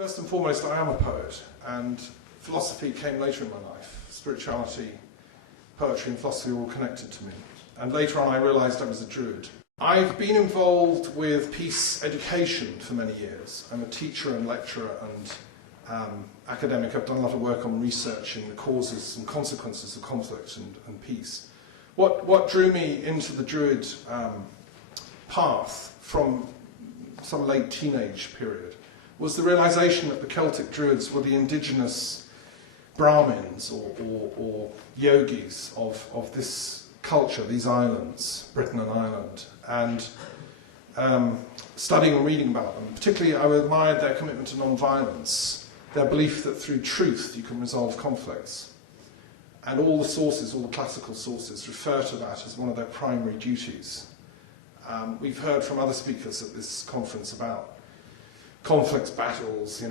First and foremost, I am a poet, and philosophy came later in my life. Spirituality, poetry and philosophy were all connected to me. And later on I realised I was a Druid. I've been involved with peace education for many years. I'm a teacher and lecturer and academic. I've done a lot of work on researching the causes and consequences of conflict and peace. What drew me into the Druid path from some late teenage period was the realisation that the Celtic Druids were the indigenous Brahmins or yogis of this culture, these islands, Britain and Ireland, and studying and reading about them. Particularly, I admired their commitment to non-violence, their belief that through truth you can resolve conflicts. And all the sources, all the classical sources, refer to that as one of their primary duties. We've heard from other speakers at this conference about conflicts, battles,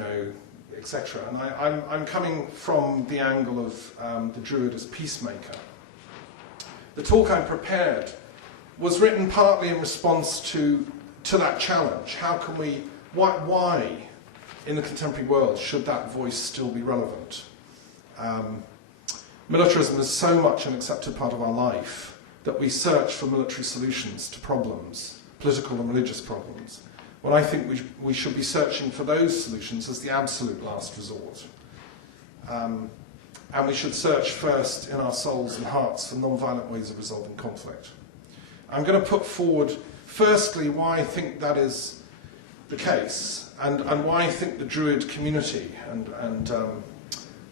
etc. And I'm coming from the angle of the Druid as peacemaker. The talk I prepared was written partly in response to that challenge. How can we, why in the contemporary world should that voice still be relevant? Militarism is so much an accepted part of our life that we search for military solutions to problems, political and religious problems, when I think we should be searching for those solutions as the absolute last resort. And we should search first in our souls and hearts for non-violent ways of resolving conflict. I'm going to put forward, firstly, why I think that is the case, and why I think the Druid community and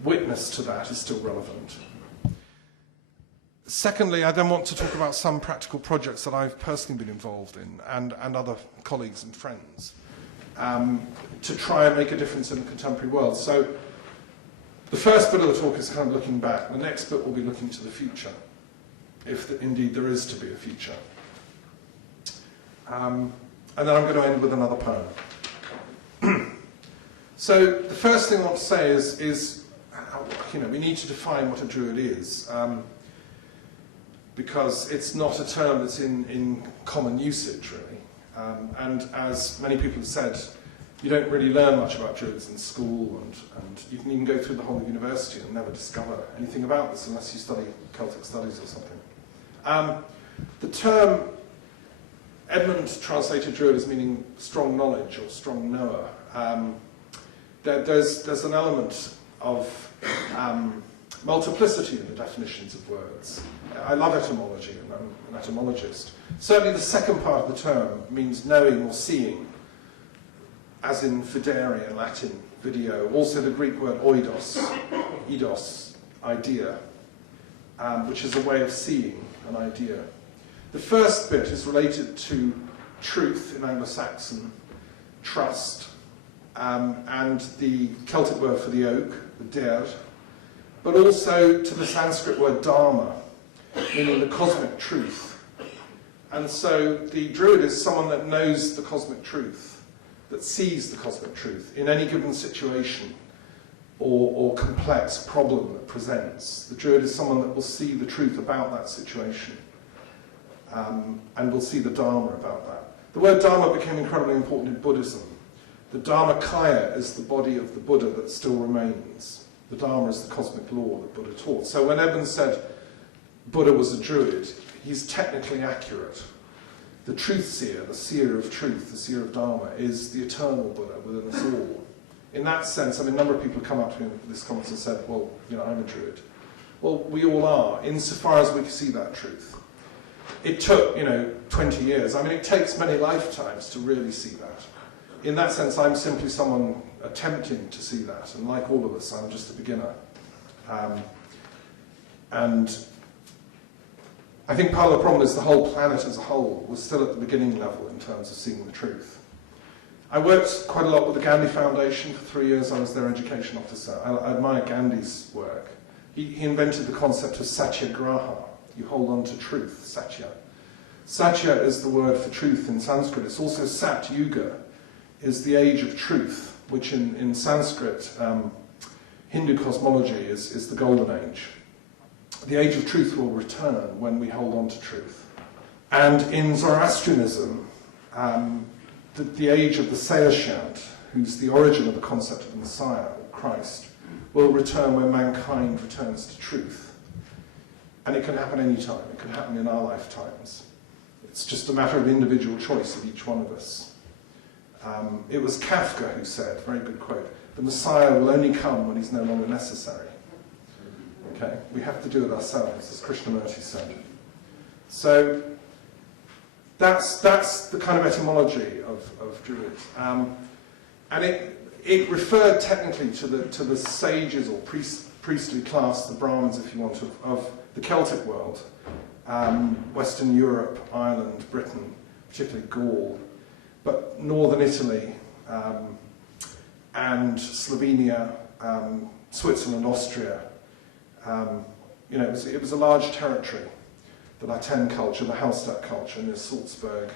witness to that is still relevant. Secondly, I then want to talk about some practical projects that I've personally been involved in, and other colleagues and friends, to try and make a difference in the contemporary world. So the first bit of the talk is kind of looking back. The next bit will be looking to the future, if indeed there is to be a future. And then I'm going to end with another poem. So the first thing I want to say is we need to define what a Druid is. Because it's not a term that's in common usage, really. And as many people have said, you don't really learn much about Druids in school, and you can even go through the whole of university and never discover anything about this unless you study Celtic studies or something. The term, Edmund translated Druid as meaning strong knowledge or strong knower. There's an element of multiplicity in the definitions of words. I love etymology, and I'm an etymologist. Certainly the second part of the term means knowing or seeing, as in videre in Latin, video. Also the Greek word eidos, idea, which is a way of seeing an idea. The first bit is related to truth in Anglo-Saxon, trust, and the Celtic word for the oak, the daird, but also to the Sanskrit word dharma, meaning the cosmic truth. And so the Druid is someone that knows the cosmic truth, that sees the cosmic truth in any given situation or complex problem that presents. The Druid is someone that will see the truth about that situation, and will see the dharma about that. The word dharma became incredibly important in Buddhism. The Dharmakaya is the body of the Buddha that still remains. The Dharma is the cosmic law that Buddha taught. So when Eben said Buddha was a Druid, he's technically accurate. The truth seer, the seer of truth, the seer of Dharma, is the eternal Buddha within us all. In that sense, a number of people have come up to me in this conference and said, well, I'm a Druid. Well, we all are, insofar as we can see that truth. It took, 20 years. It takes many lifetimes to really see that. In that sense, I'm simply someone attempting to see that, and like all of us, I'm just a beginner. And I think part of the problem is the whole planet as a whole was still at the beginning level in terms of seeing the truth. I worked quite a lot with the Gandhi Foundation. For 3 years I was their education officer. I admire Gandhi's work. He invented the concept of satyagraha. You hold on to truth, satya. Satya is the word for truth in Sanskrit. It's also Sat Yuga, is the age of truth, which in Sanskrit, Hindu cosmology is the golden age. The age of truth will return when we hold on to truth. And in Zoroastrianism, the age of the Saoshyant, who's the origin of the concept of the Messiah, or Christ, will return when mankind returns to truth. And it can happen any time. It can happen in our lifetimes. It's just a matter of individual choice of each one of us. It was Kafka who said, very good quote, "The Messiah will only come when he's no longer necessary." Okay, we have to do it ourselves, as Krishnamurti said. So that's the kind of etymology of Druids. And it referred technically to the sages or priestly class, the Brahmins, if you want, of the Celtic world, Western Europe, Ireland, Britain, particularly Gaul, but northern Italy and Slovenia, Switzerland, Austria. It was a large territory. The Latin culture, the Hallstatt culture near Salzburg,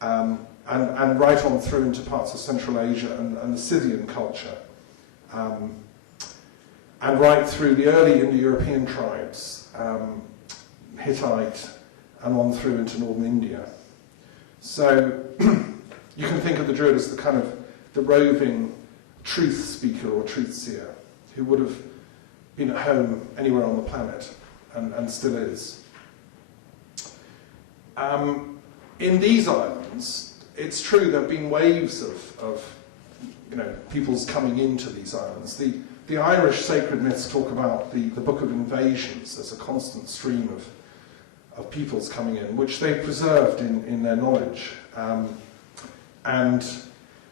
and right on through into parts of Central Asia and the Scythian culture, and right through the early Indo-European tribes, Hittite, and on through into northern India. So you can think of the Druid as the kind of the roving truth speaker or truth seer who would have been at home anywhere on the planet and still is. In these islands, it's true there have been waves of peoples coming into these islands. The Irish sacred myths talk about the Book of Invasions as a constant stream of peoples coming in, which they've preserved in their knowledge. And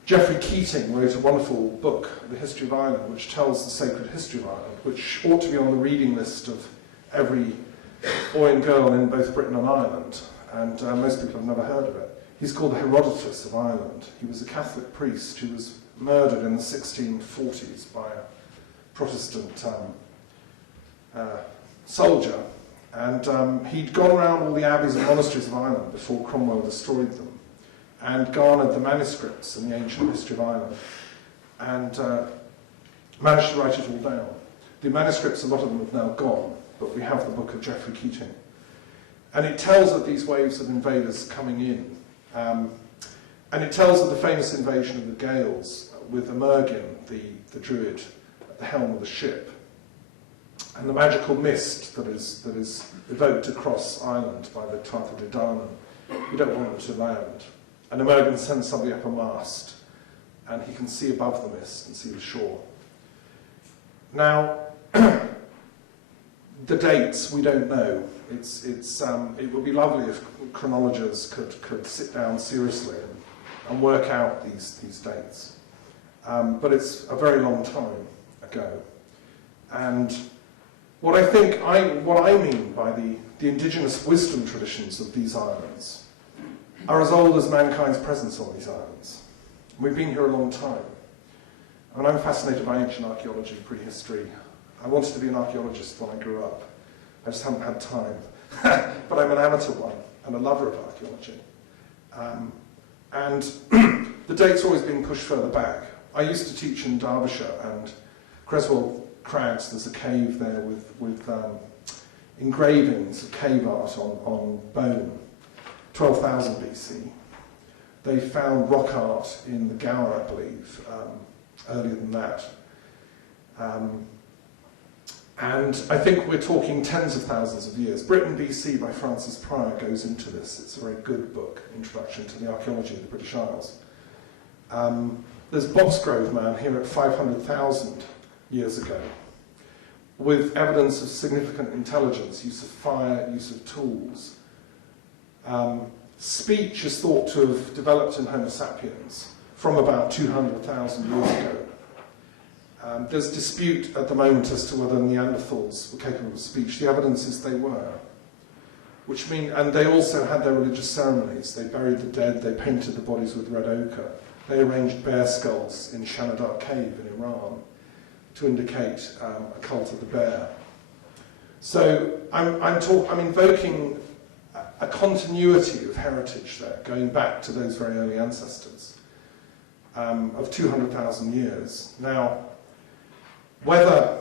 Geoffrey Keating wrote a wonderful book, The History of Ireland, which tells the sacred history of Ireland, which ought to be on the reading list of every boy and girl in both Britain and Ireland. And most people have never heard of it. He's called the Herodotus of Ireland. He was a Catholic priest who was murdered in the 1640s by a Protestant soldier. And he'd gone around all the abbeys and monasteries of Ireland before Cromwell destroyed them, and garnered the manuscripts in the ancient history of Ireland, and managed to write it all down. The manuscripts, a lot of them have now gone, but we have the book of Geoffrey Keating. And it tells of these waves of invaders coming in. And it tells of the famous invasion of the Gaels with Emergin, the Druid, at the helm of the ship. And the magical mist that is evoked across Ireland by the Tuatha De Danann. You don't want them to land. And Emergin sends somebody up a mast, and he can see above the mist and see the shore. Now, the dates we don't know. It would be lovely if chronologists could sit down seriously and work out these dates. But it's a very long time ago. And what I mean by the indigenous wisdom traditions of these islands are as old as mankind's presence on these islands. We've been here a long time. I mean, I'm fascinated by ancient archaeology, prehistory. I wanted to be an archaeologist when I grew up. I just haven't had time. But I'm an amateur one and a lover of archaeology. And the date's always been pushed further back. I used to teach in Derbyshire, and Creswell Crags, there's a cave there with engravings of cave art on bone, 12,000 BC. They found rock art in the Gower, I believe, earlier than that. And I think we're talking tens of thousands of years. Britain BC by Francis Pryor goes into this. It's a very good book, Introduction to the Archaeology of the British Isles. There's Boxgrove Man here at 500,000 years ago, with evidence of significant intelligence, use of fire, use of tools. Speech is thought to have developed in Homo sapiens from about 200,000 years ago. There's dispute at the moment as to whether Neanderthals were capable of speech. The evidence is they were. And they also had their religious ceremonies. They buried the dead, they painted the bodies with red ochre. They arranged bear skulls in Shanadar Cave in Iran to indicate a cult of the bear. So I'm invoking a continuity of heritage there, going back to those very early ancestors of 200,000 years. Now, whether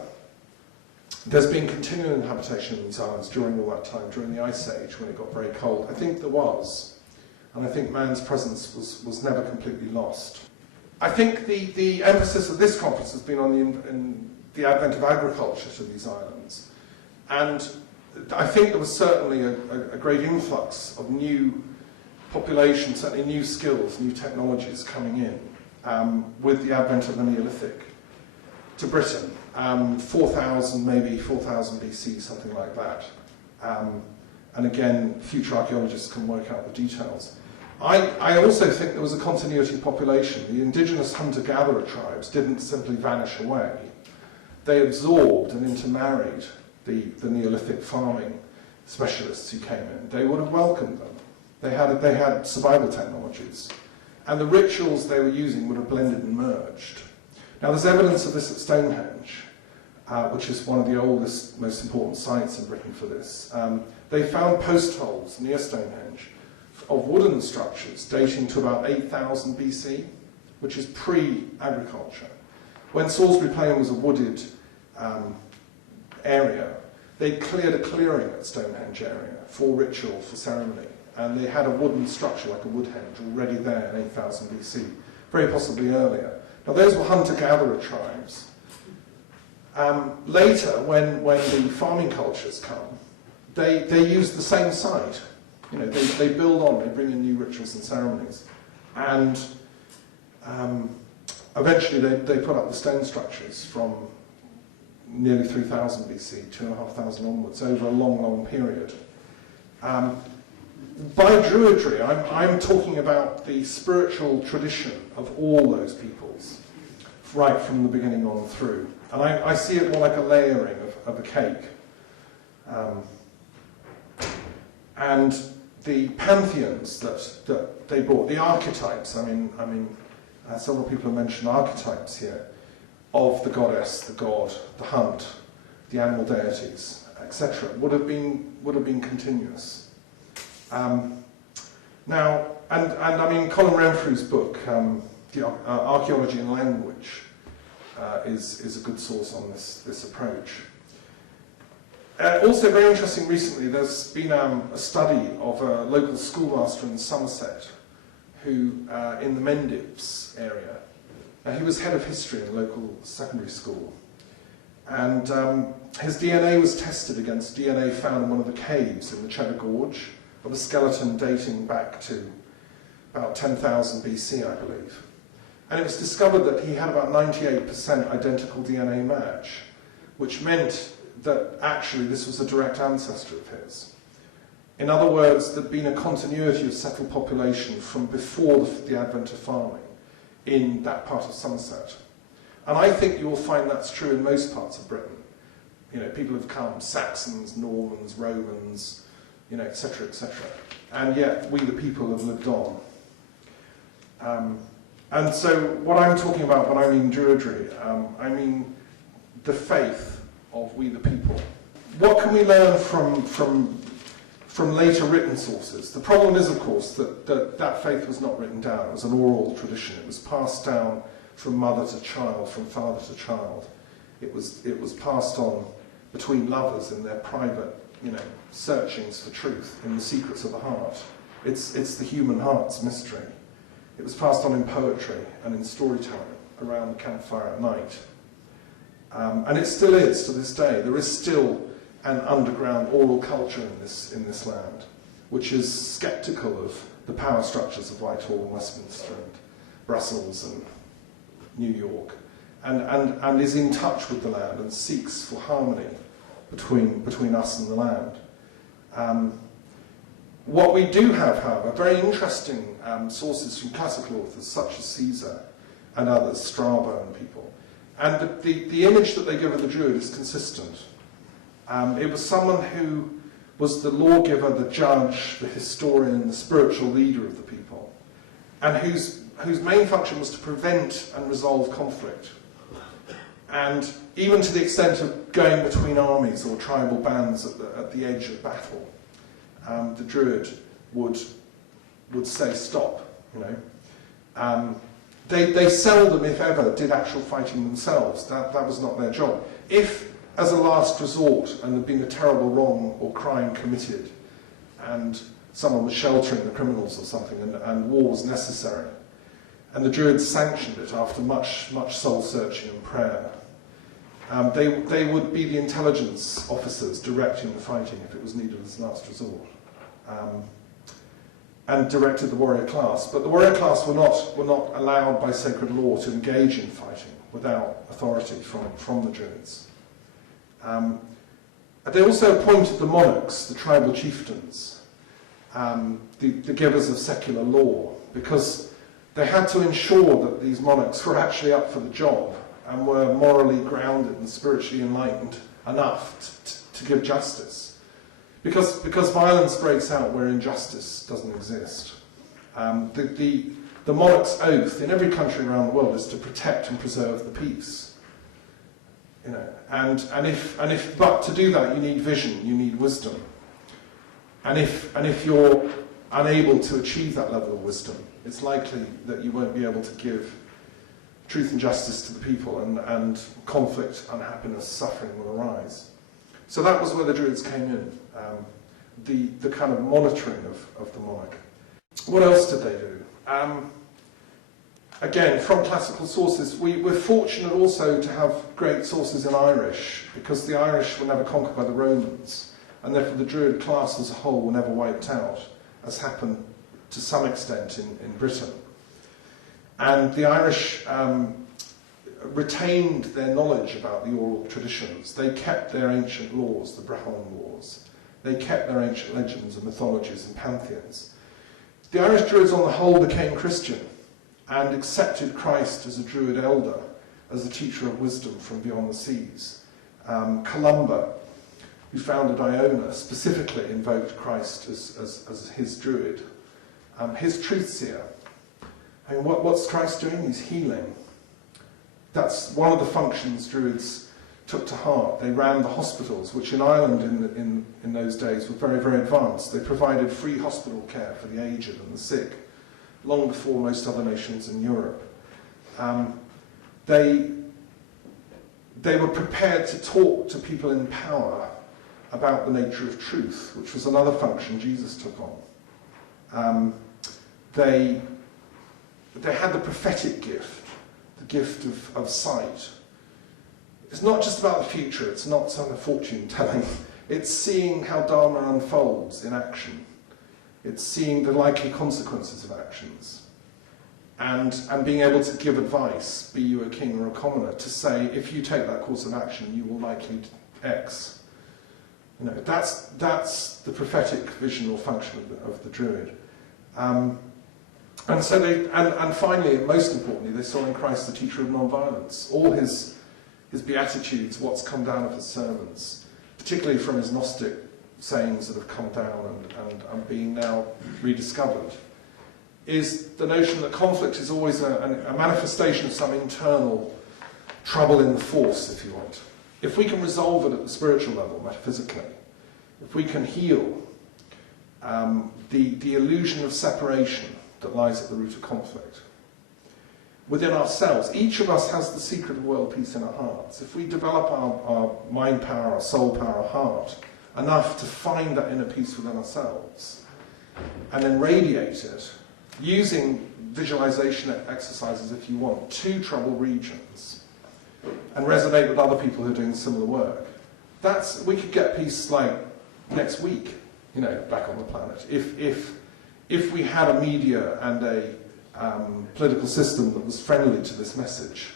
there's been continuing habitation in these islands during all that time, during the Ice Age, when it got very cold, I think there was. And I think man's presence was never completely lost. I think the emphasis of this conference has been on the advent of agriculture to these islands. And I think there was certainly a great influx of new population, certainly new skills, new technologies coming in with the advent of the Neolithic to Britain. 4,000, maybe 4,000 BC, something like that. And again, future archaeologists can work out the details. I also think there was a continuity of population. The indigenous hunter-gatherer tribes didn't simply vanish away. They absorbed and intermarried the Neolithic farming specialists who came in. They would have welcomed them. They had survival technologies. And the rituals they were using would have blended and merged. Now there's evidence of this at Stonehenge, which is one of the oldest, most important sites in Britain for this. They found post holes near Stonehenge of wooden structures dating to about 8,000 BC, which is pre-agriculture. When Salisbury Plain was a wooded area, they cleared a clearing at Stonehenge area for ritual, for ceremony, and they had a wooden structure like a woodhenge already there in 8,000 BC, very possibly earlier. Now those were hunter-gatherer tribes. Later, when the farming cultures come, they use the same site. You know, they build on, they bring in new rituals and ceremonies, and eventually they put up the stone structures from nearly 3,000 BC, 2,500 onwards, over a long, long period. By Druidry, I'm talking about the spiritual tradition of all those peoples, right from the beginning on through. And I see it more like a layering of a cake. And the pantheons that they brought, the archetypes, I mean, several people have mentioned archetypes here, of the goddess, the god, the hunt, the animal deities, etc., would have been continuous. Now, and I mean, Colin Renfrew's book, Archaeology and Language, is a good source on this approach. Also very interesting recently, there's been a study of a local schoolmaster in Somerset who, in the Mendips area, he was head of history in a local secondary school, and his DNA was tested against DNA found in one of the caves in the Cheddar Gorge of a skeleton dating back to about 10,000 BC, I believe. And it was discovered that he had about 98% identical DNA match, which meant that actually this was a direct ancestor of his. In other words, there'd been a continuity of settled population from before the advent of farming in that part of Somerset. And I think you will find that's true in most parts of Britain. You know, people have come, Saxons, Normans, Romans, you know, etc., etc. And yet we, the people, have lived on. And so what I'm talking about when I mean Druidry, I mean the faith of we, the people. What can we learn from later written sources? The problem is, of course, that faith was not written down. It was an oral tradition. It was passed down from mother to child, from father to child. It was passed on between lovers in their private, you know, searchings for truth in the secrets of the heart. It's the human heart's mystery. It was passed on in poetry and in storytelling around the campfire at night. And it still is to this day. There is still an underground oral culture in this land, which is sceptical of the power structures of Whitehall and Westminster and Brussels and New York, and is in touch with the land and seeks for harmony between us and the land. What we do have, however, very interesting sources from classical authors such as Caesar and others, Strabo and people. And the image that they give of the Druid is consistent. It was someone who was the lawgiver, the judge, the historian, the spiritual leader of the people, and whose main function was to prevent and resolve conflict. And even to the extent of going between armies or tribal bands at the edge of battle, the Druid would say stop, you know. They seldom, if ever, did actual fighting themselves. That was not their job. If, as a last resort, and there'd been a terrible wrong or crime committed, and someone was sheltering the criminals or something, and war was necessary, and the Druids sanctioned it after much soul-searching and prayer. They would be the intelligence officers directing the fighting if it was needed as a last resort, and directed the warrior class. But the warrior class were not allowed by sacred law to engage in fighting without authority from the Druids. They also appointed the monarchs, the tribal chieftains, the givers of secular law, because they had to ensure that these monarchs were actually up for the job and were morally grounded and spiritually enlightened enough to give justice. Because violence breaks out where injustice doesn't exist. The monarch's oath in every country around the world is to protect and preserve the peace. You know, but to do that you need vision, you need wisdom. And if you're unable to achieve that level of wisdom, it's likely that you won't be able to give truth and justice to the people, and conflict, unhappiness, suffering will arise. So that was where the Druids came in, the kind of monitoring of the monarch. What else did they do? Again, from classical sources, we're fortunate also to have great sources in Irish, because the Irish were never conquered by the Romans, and therefore the Druid class as a whole were never wiped out, as happened to some extent in Britain. And the Irish retained their knowledge about the oral traditions. They kept their ancient laws, the Brehon laws. They kept their ancient legends and mythologies and pantheons. The Irish Druids on the whole became Christian and accepted Christ as a Druid elder, as a teacher of wisdom from beyond the seas. Columba, who founded Iona, specifically invoked Christ as his Druid. His truth seer. I mean, what's Christ doing? He's healing. That's one of the functions Druids took to heart. They ran the hospitals, which in Ireland in those days were very, very advanced. They provided free hospital care for the aged and the sick, long before most other nations in Europe. They were prepared to talk to people in power about the nature of truth, which was another function Jesus took on. They had the prophetic gift, the gift of sight. It's not just about the future, it's not some fortune telling. It's seeing how Dharma unfolds in action. It's seeing the likely consequences of actions. And being able to give advice, be you a king or a commoner, to say, if you take that course of action, you will likely X. You know, that's the prophetic vision or function of the Druid. And so and finally, and most importantly, they saw in Christ the teacher of non-violence. All his beatitudes, what's come down of his sermons, particularly from his Gnostic sayings that have come down and being now rediscovered, is the notion that conflict is always a manifestation of some internal trouble in the force, if you want. If we can resolve it at the spiritual level, metaphysically, if we can heal the illusion of separation that lies at the root of conflict within ourselves, each of us has the secret of world peace in our hearts. If we develop our mind power, our soul power, our heart, enough to find that inner peace within ourselves, and then radiate it, using visualization exercises, if you want, to troubled regions, and resonate with other people who are doing similar work, we could get peace like next week, you know, back on the planet. If we had a media and a political system that was friendly to this message.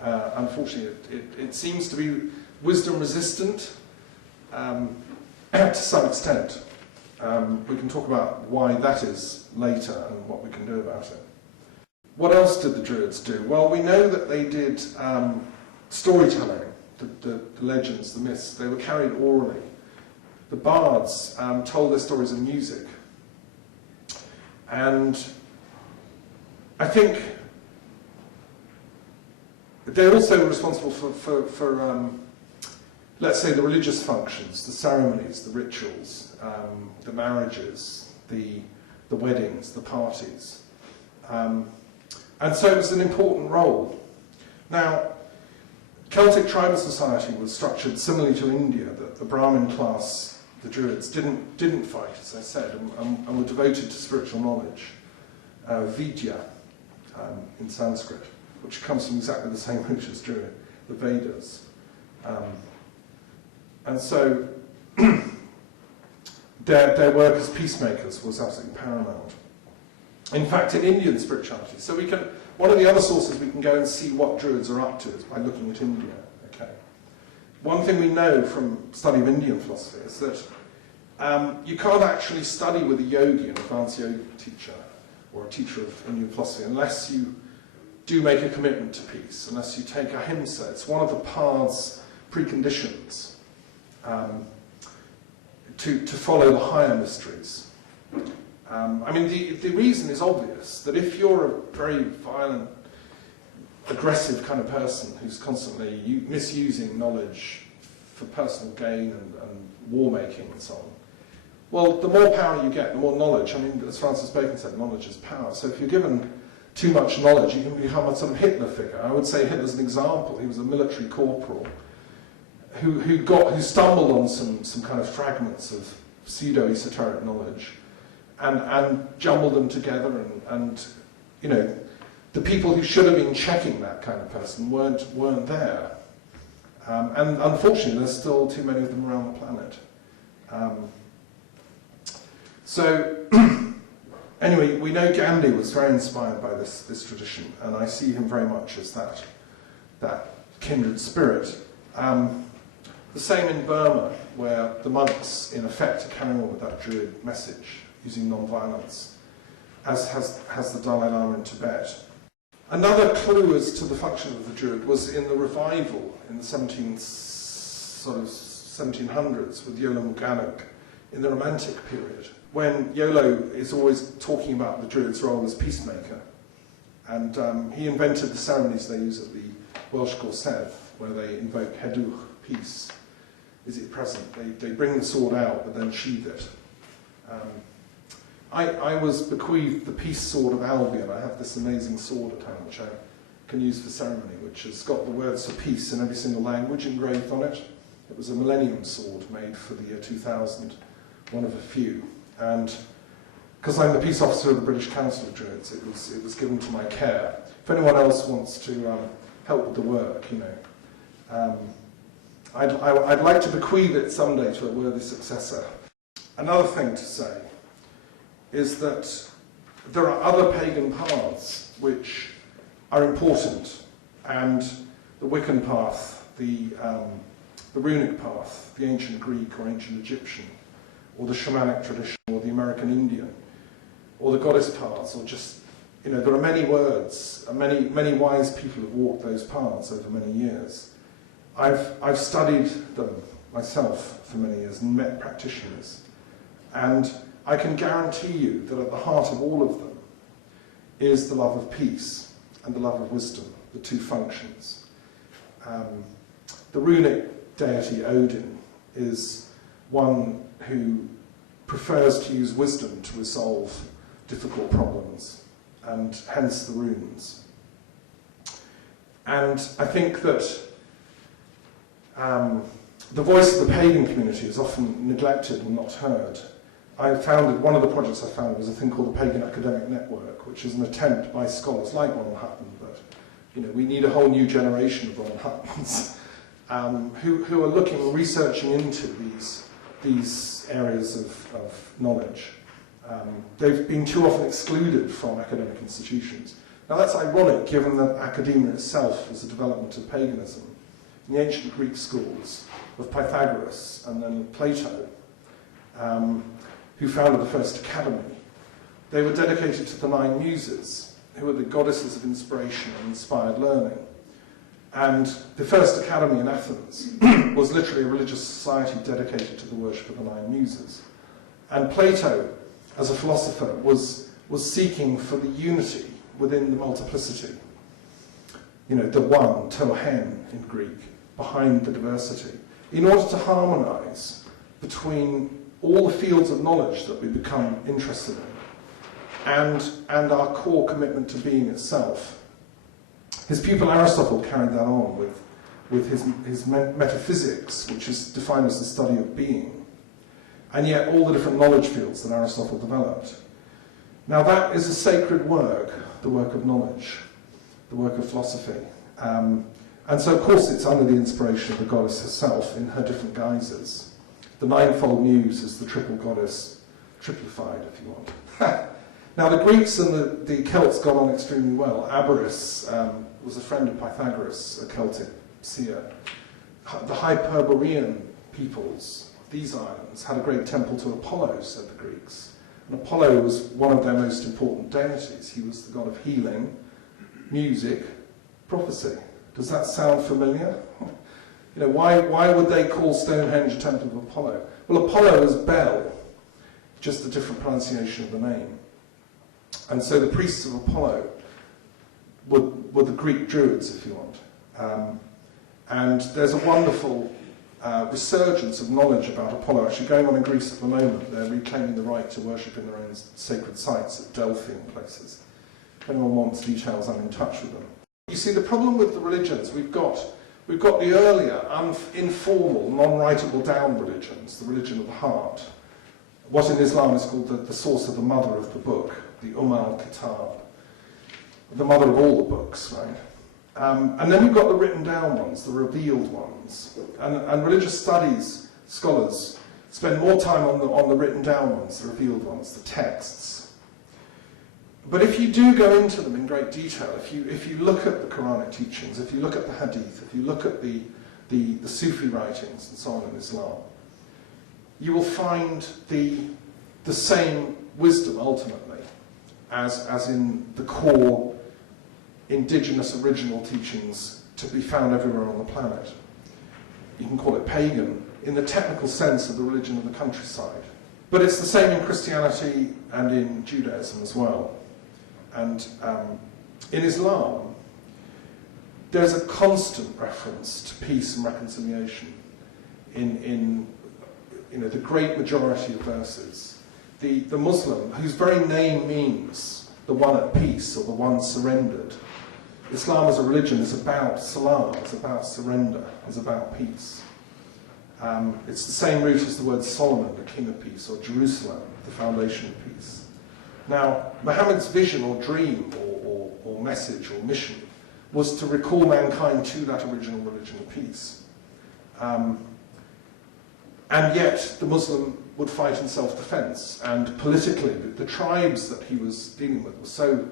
Unfortunately, it seems to be wisdom resistant to some extent. We can talk about why that is later and what we can do about it. What else did the Druids do? Well, we know that they did storytelling, the legends, the myths. They were carried orally. The bards told their stories in music. And I think they're also responsible for let's say, the religious functions, the ceremonies, the rituals, the marriages, the weddings, the parties. And so it was an important role. Now, Celtic tribal society was structured similarly to India, that the Brahmin class, the Druids, didn't fight, as I said, and were devoted to spiritual knowledge, vidya. in Sanskrit, which comes from exactly the same root as Druid, the Vedas. And so their work as peacemakers was absolutely paramount. In fact, in Indian spirituality, so one of the other sources we can go and see what Druids are up to is by looking at India. Okay. One thing we know from study of Indian philosophy is that you can't actually study with a yogi, an advanced yoga teacher, or a teacher of Indian philosophy, unless you do make a commitment to peace, unless you take ahimsa. It's one of the path's preconditions to follow the higher mysteries. I mean, the reason is obvious, that if you're a very violent, aggressive kind of person who's constantly misusing knowledge for personal gain and war-making and so on, well, the more power you get, the more knowledge. I mean, as Francis Bacon said, knowledge is power. So if you're given too much knowledge, you can become a sort of Hitler figure. I would say Hitler's an example. He was a military corporal who stumbled on some kind of fragments of pseudo-esoteric knowledge and jumbled them together, and you know, the people who should have been checking that kind of person weren't there. And unfortunately, there's still too many of them around the planet. So anyway, we know Gandhi was very inspired by this tradition, and I see him very much as that kindred spirit. The same in Burma, where the monks, in effect, are carrying on with that Druid message, using non-violence, as has the Dalai Lama in Tibet. Another clue as to the function of the Druid was in the revival in the 1700s with Yola Muganuk in the Romantic period, when Yolo is always talking about the Druid's role as peacemaker. And he invented the ceremonies they use at the Welsh Gorsedd, where they invoke Hedwch, peace. Is it present? They bring the sword out, but then sheathe it. I was bequeathed the peace sword of Albion. I have this amazing sword at home, which I can use for ceremony, which has got the words for peace in every single language engraved on it. It was a Millennium sword made for the year 2000, one of a few. And because I'm the peace officer of the British Council of Druids, it was given to my care. If anyone else wants to help with the work, you know, I'd like to bequeath it someday to a worthy successor. Another thing to say is that there are other pagan paths which are important, and the Wiccan path, the runic path, the ancient Greek or ancient Egyptian, or the shamanic tradition, or the American Indian, or the goddess paths, or just, you know, there are many words, and many wise people have walked those paths over many years. I've studied them myself for many years and met practitioners, and I can guarantee you that at the heart of all of them is the love of peace and the love of wisdom, the two functions. The runic deity Odin is one who prefers to use wisdom to resolve difficult problems, and hence the runes. And I think that the voice of the pagan community is often neglected and not heard. I founded, one of the projects I founded was a thing called the Pagan Academic Network, which is an attempt by scholars like Ronald Hutton, but you know, we need a whole new generation of Ronald Huttons who are looking, researching into these areas of knowledge. They've been too often excluded from academic institutions. Now that's ironic, given that academia itself was a development of paganism. In the ancient Greek schools of Pythagoras and then Plato, who founded the first academy, they were dedicated to the 9 muses, who were the goddesses of inspiration and inspired learning. And the first academy in Athens was literally a religious society dedicated to the worship of the 9 muses. And Plato, as a philosopher, was seeking for the unity within the multiplicity. You know, the one, to hen in Greek, behind the diversity, in order to harmonize between all the fields of knowledge that we become interested in and our core commitment to being itself. His pupil Aristotle carried that on with his metaphysics, which is defined as the study of being, and yet all the different knowledge fields that Aristotle developed. Now that is a sacred work the work of knowledge, the work of philosophy. And so, of course, it's under the inspiration of the goddess herself in her different guises. The ninefold muse is the triple goddess, triplified, if you want. Now, the Greeks and the Celts got on extremely well. Abaris was a friend of Pythagoras, a Celtic seer. The Hyperborean peoples, these islands, had a great temple to Apollo, said the Greeks. And Apollo was one of their most important deities. He was the god of healing, music, prophecy. Does that sound familiar? You know, why would they call Stonehenge a temple of Apollo? Well, Apollo is Bel, just a different pronunciation of the name. And so the priests of Apollo were the Greek Druids, if you want. And there's a wonderful resurgence of knowledge about Apollo actually going on in Greece at the moment. They're reclaiming the right to worship in their own sacred sites at Delphi and places. If anyone wants details, I'm in touch with them. You see, the problem with the religions, we've got the earlier, informal, non-writable down religions, the religion of the heart. What in Islam is called the source of the mother of the book, the al-Kitab, the mother of all the books, right? And then we've got the written down ones, the revealed ones. And religious studies scholars spend more time on the written down ones, the revealed ones, the texts. But if you do go into them in great detail, if you look at the Quranic teachings, if you look at the Hadith, if you look at the Sufi writings and so on in Islam, you will find the same wisdom ultimately as in the core indigenous original teachings to be found everywhere on the planet. You can call it pagan in the technical sense of the religion of the countryside. But it's the same in Christianity and in Judaism as well. And in Islam, there's a constant reference to peace and reconciliation in the great majority of verses. The Muslim, whose very name means the one at peace or the one surrendered, Islam as a religion is about salam, it's about surrender, it's about peace. It's the same root as the word Solomon, the king of peace, or Jerusalem, the foundation of peace. Now, Muhammad's vision or dream or message or mission was to recall mankind to that original religion of peace. And yet, the Muslim would fight in self-defense. And politically, the tribes that he was dealing with were so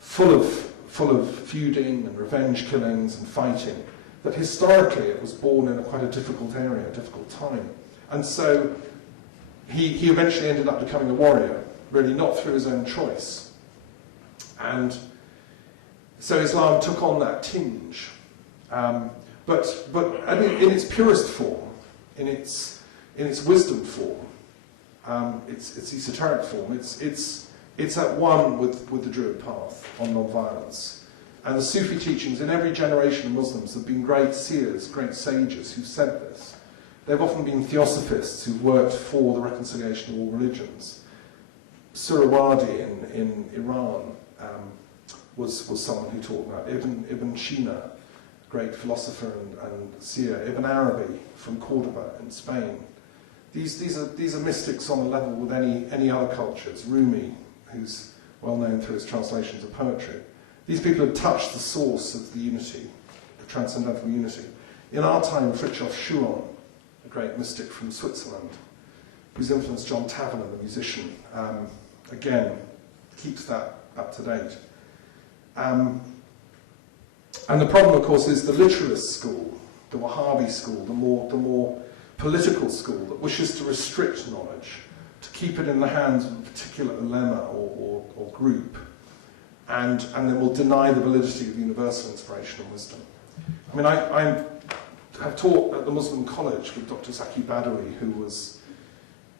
full of feuding and revenge killings and fighting that historically it was born in quite a difficult area, a difficult time. And so he eventually ended up becoming a warrior, really not through his own choice. And so Islam took on that tinge. But in its purest form, in its wisdom form, its esoteric form, it's at one with the Druid path on non-violence. And the Sufi teachings in every generation of Muslims have been great seers, great sages who've said this. They've often been theosophists who've worked for the reconciliation of all religions. Surawadi in Iran was someone who taught that. Ibn Sina, great philosopher and seer. Ibn Arabi from Cordoba in Spain. These are mystics on a level with any other cultures. Rumi, who's well known through his translations of poetry. These people have touched the source of the unity, the transcendental unity. In our time, Fritjof Schuon, a great mystic from Switzerland, who's influenced John Tavener, the musician, again, keeps that up to date. And the problem, of course, is the literalist school, the Wahhabi school, the more political school that wishes to restrict knowledge, to keep it in the hands of a particular ulema or group, and then will deny the validity of universal inspiration and wisdom. I mean, I have taught at the Muslim College with Dr. Zaki Badawi, who was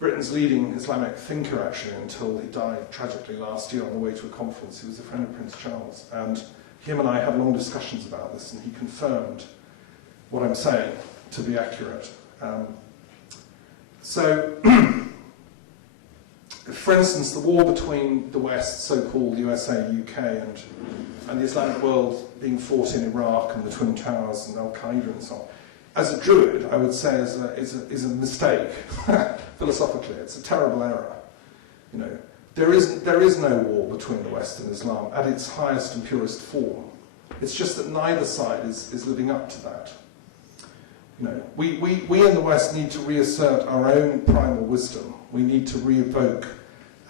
Britain's leading Islamic thinker, actually, until he died tragically last year on the way to a conference. He was a friend of Prince Charles, and him and I had long discussions about this, and he confirmed what I'm saying to be accurate. For instance, the war between the West, so-called USA, UK, and the Islamic world being fought in Iraq and the Twin Towers and Al-Qaeda and so on, as a Druid, I would say is a mistake, philosophically. It's a terrible error. You know, there is no war between the West and Islam at its highest and purest form. It's just that neither side is living up to that. We in the West need to reassert our own primal wisdom. We need to re-evoke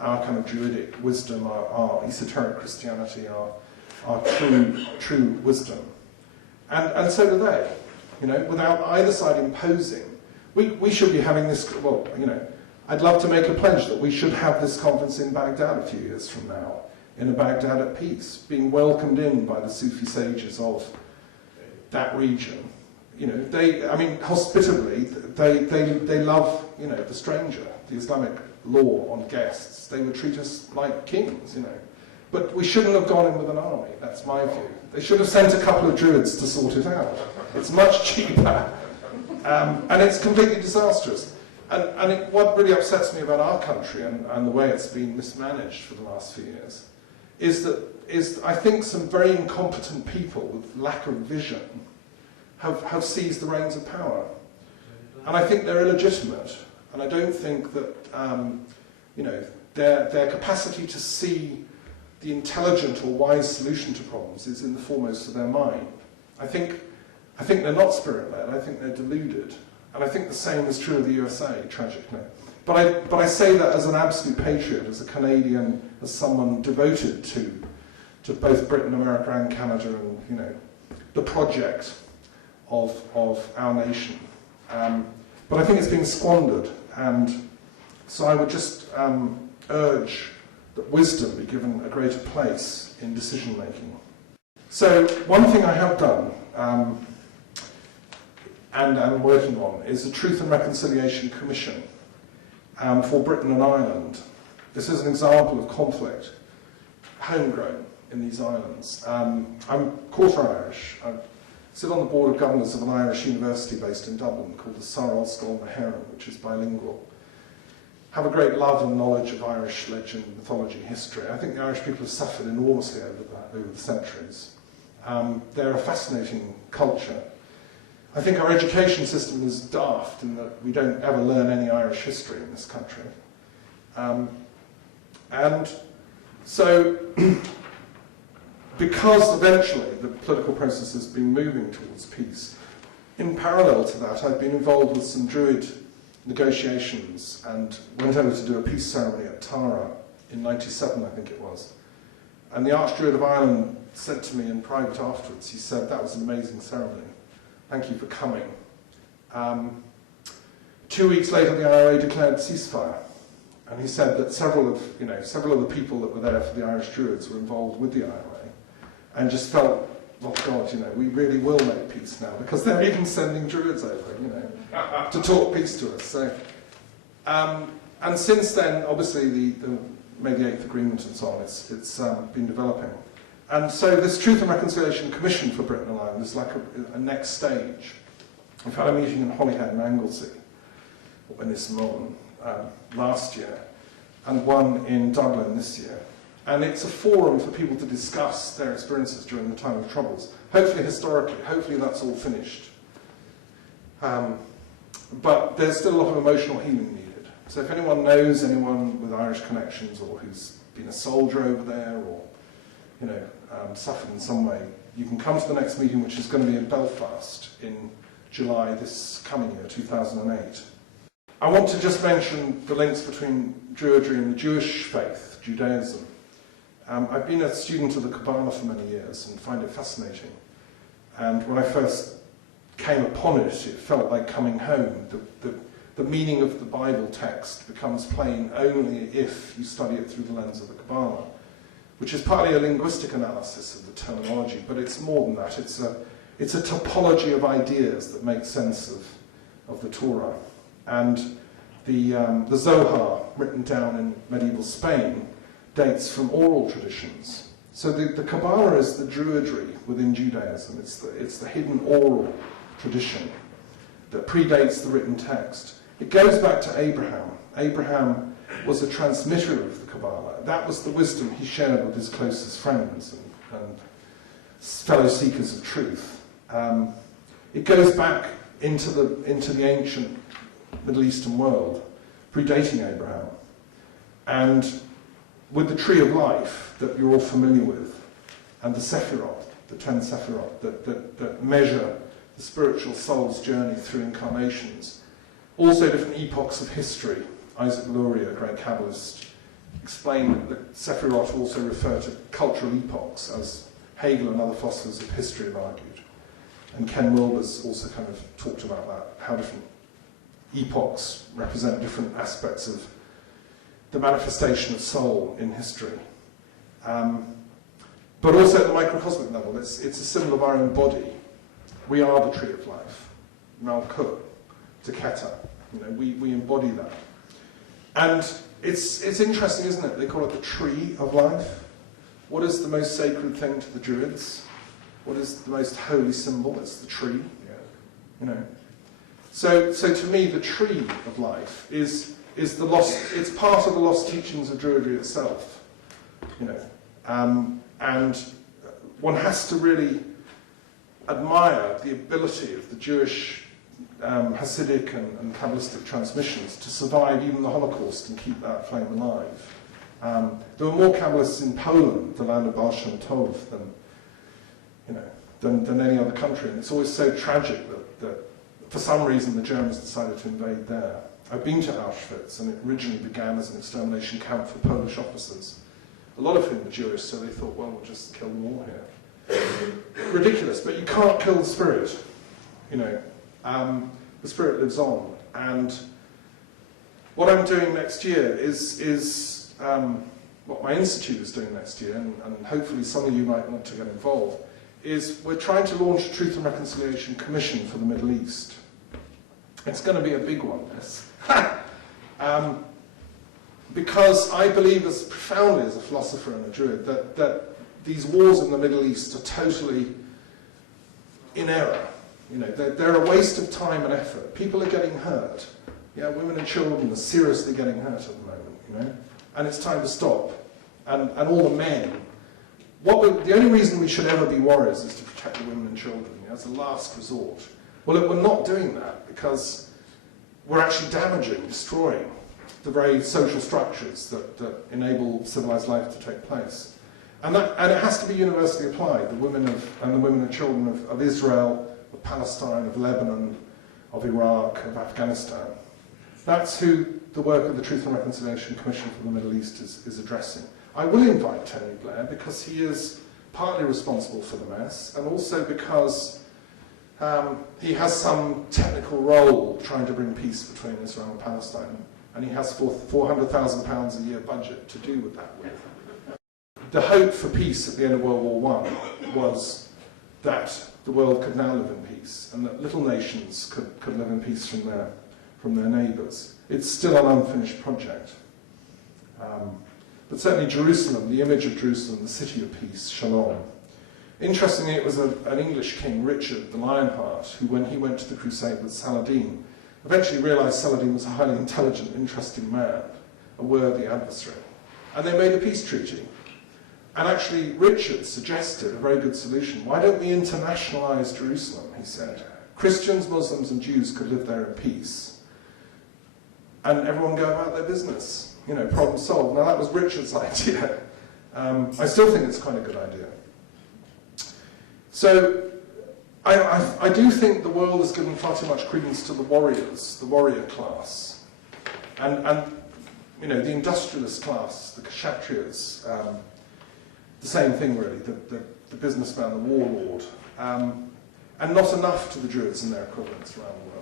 our kind of Druidic wisdom, our esoteric Christianity, our true wisdom. And so do they. Without either side imposing. We should be having this, I'd love to make a pledge that we should have this conference in Baghdad a few years from now, in a Baghdad at peace, being welcomed in by the Sufi sages of that region. Hospitably, they love, the stranger, the Islamic law on guests. They would treat us like kings, But we shouldn't have gone in with an army, that's my view. They should have sent a couple of druids to sort it out. It's much cheaper, and it's completely disastrous. And what really upsets me about our country and the way it's been mismanaged for the last few years is I think some very incompetent people with lack of vision have seized the reins of power. And I think they're illegitimate. And I don't think that, their capacity to see the intelligent or wise solution to problems is in the foremost of their mind. I think they're not spirit-led, I think they're deluded. And I think the same is true of the USA, tragically. But I say that as an absolute patriot, as a Canadian, as someone devoted to both Britain, America and Canada and, the project of our nation. But I think it's being squandered, and so I would just urge that wisdom be given a greater place in decision-making. So one thing I have done, and I'm working on, is a Truth and Reconciliation Commission for Britain and Ireland. This is an example of conflict, homegrown in these islands. I'm quarter Irish. I sit on the board of governors of an Irish university based in Dublin called the Saral Scoil na hÉireann, which is bilingual. Have a great love and knowledge of Irish legend, mythology, history. I think the Irish people have suffered enormously over the centuries. They're a fascinating culture. I think our education system is daft in that we don't ever learn any Irish history in this country. And so, because eventually the political process has been moving towards peace, in parallel to that I've been involved with some Druid negotiations and went over to do a peace ceremony at Tara in '97, I think it was. And the Archdruid of Ireland said to me in private afterwards, he said, "That was an amazing ceremony. Thank you for coming." 2 weeks later, the IRA declared ceasefire, and he said that several of the people that were there for the Irish Druids were involved with the IRA, and just felt, "Oh God, we really will make peace now," because they're even sending Druids over, to talk peace to us. So, and since then, obviously, the May the 8th agreement and so on, it's been developing. And so this Truth and Reconciliation Commission for Britain and Ireland is like a next stage. We've had a meeting in Holyhead and Anglesey, or Innismore, last year, and one in Dublin this year. And it's a forum for people to discuss their experiences during the time of troubles. Hopefully historically, hopefully that's all finished. But there's still a lot of emotional healing needed. So if anyone knows anyone with Irish connections, or who's been a soldier over there, or suffered in some way, you can come to the next meeting, which is going to be in Belfast in July this coming year, 2008. I want to just mention the links between Druidry and the Jewish faith, Judaism. I've been a student of the Kabbalah for many years and find it fascinating. And when I first came upon it, it felt like coming home. The meaning of the Bible text becomes plain only if you study it through the lens of the Kabbalah, which is partly a linguistic analysis of the terminology, but it's more than that. It's a topology of ideas that make sense of the Torah. And the Zohar, written down in medieval Spain, dates from oral traditions. So the Kabbalah is the Druidry within Judaism. It's the hidden oral tradition that predates the written text. It goes back to Abraham. Abraham was a transmitter of the Kabbalah. That was the wisdom he shared with his closest friends and fellow seekers of truth. It goes back into the ancient Middle Eastern world, predating Abraham. And with the tree of life that you're all familiar with, and the Sephiroth, the 10 Sephiroth, that measure the spiritual soul's journey through incarnations. Also different epochs of history. Isaac Luria, a great Kabbalist, explained that Sephiroth also refer to cultural epochs, as Hegel and other philosophers of history have argued. And Ken Wilber's also kind of talked about that, how different epochs represent different aspects of the manifestation of soul in history. But also at the microcosmic level, it's a symbol of our own body. We are the tree of life. Malkut, Taketa. We embody that. And it's interesting, isn't it? They call it the tree of life. What is the most sacred thing to the Druids? What is the most holy symbol? It's the tree. So to me, the tree of life is the lost. It's part of the lost teachings of Druidry itself. And one has to really admire the ability of the Jewish Hasidic and Kabbalistic transmissions to survive even the Holocaust and keep that flame alive. There were more Kabbalists in Poland, the land of Baal Shem Tov, than any other country, and it's always so tragic that for some reason the Germans decided to invade there. I've been to Auschwitz, and it originally began as an extermination camp for Polish officers, a lot of whom were Jewish, so they thought, well, we'll just kill them all here. Ridiculous, but you can't kill the spirit. The spirit lives on, and what I'm doing next year is what my institute is doing next year, and hopefully some of you might want to get involved, is we're trying to launch a Truth and Reconciliation Commission for the Middle East. It's going to be a big one, this. Because I believe as profoundly as a philosopher and a Druid that these wars in the Middle East are totally in error. They're a waste of time and effort. People are getting hurt. Women and children are seriously getting hurt at the moment, and it's time to stop. And all the men. The only reason we should ever be warriors is to protect the women and children, as a last resort. Well, we're not doing that because we're actually damaging, destroying the very social structures that enable civilized life to take place. And it has to be universally applied, the women and children of Israel, of Palestine, of Lebanon, of Iraq, of Afghanistan. That's who the work of the Truth and Reconciliation Commission for the Middle East is addressing. I will invite Tony Blair because he is partly responsible for the mess, and also because he has some technical role trying to bring peace between Israel and Palestine, and he has £400,000 a year budget to do with that with. The hope for peace at the end of World War I was that the world could now live in peace, and that little nations could live in peace from their neighbours. It's still an unfinished project. But certainly Jerusalem, the image of Jerusalem, the city of peace, Shalom. Interestingly, it was an English king, Richard the Lionheart, who, when he went to the crusade with Saladin, eventually realised Saladin was a highly intelligent, interesting man, a worthy adversary. And they made a peace treaty. And actually, Richard suggested a very good solution. Why don't we internationalise Jerusalem, he said. Christians, Muslims and Jews could live there in peace. And everyone go about their business. Problem solved. Now that was Richard's idea. I still think it's quite a good idea. So I do think the world has given far too much credence to the warriors, the warrior class, and the industrialist class, the kshatriyas, the same thing really, the businessman, the warlord, and not enough to the Druids and their equivalents around the world.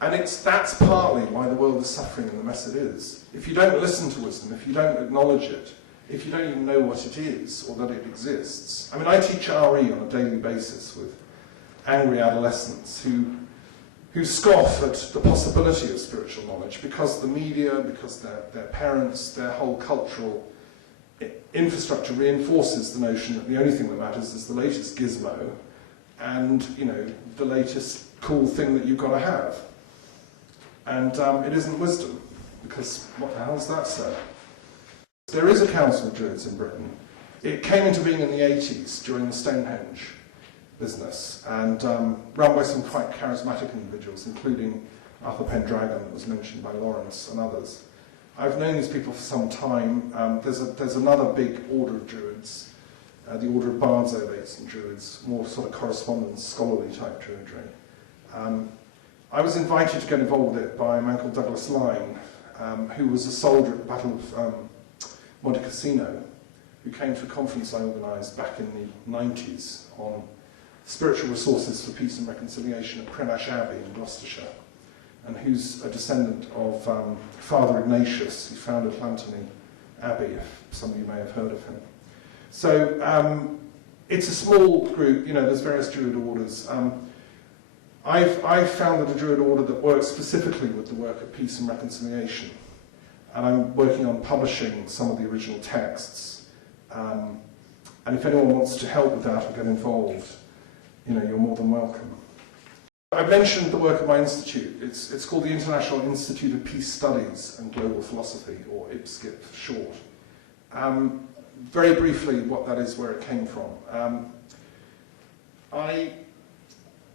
And that's partly why the world is suffering in the mess it is. If you don't listen to wisdom, if you don't acknowledge it, if you don't even know what it is or that it exists. I mean, I teach RE on a daily basis with angry adolescents who scoff at the possibility of spiritual knowledge because the media, because their parents, their whole cultural infrastructure reinforces the notion that the only thing that matters is the latest gizmo and, the latest cool thing that you've got to have. And it isn't wisdom, because what the hell is that, sir? There is a council of Druids in Britain. It came into being in the 80s during the Stonehenge business, and run by some quite charismatic individuals, including Arthur Pendragon, that was mentioned by Lawrence and others. I've known these people for some time. There's another big order of Druids, the order of Bards and Druids, more sort of correspondence, scholarly type Druidry. I was invited to get involved with it by a man called Douglas Lyne, who was a soldier at the Battle of Monte Cassino, who came to a conference I organised back in the 90s on spiritual resources for peace and reconciliation at Prenash Abbey in Gloucestershire, and who's a descendant of Father Ignatius, who founded Llantony Abbey, if some of you may have heard of him. So it's a small group, you know, there's various Druid orders. I've founded a Druid order that works specifically with the work of peace and reconciliation, and I'm working on publishing some of the original texts. And if anyone wants to help with that or get involved, you know, you're more than welcome. I mentioned the work of my institute. It's called the International Institute of Peace Studies and Global Philosophy, or IPSGIP for short. Very briefly, what that is, where it came from. I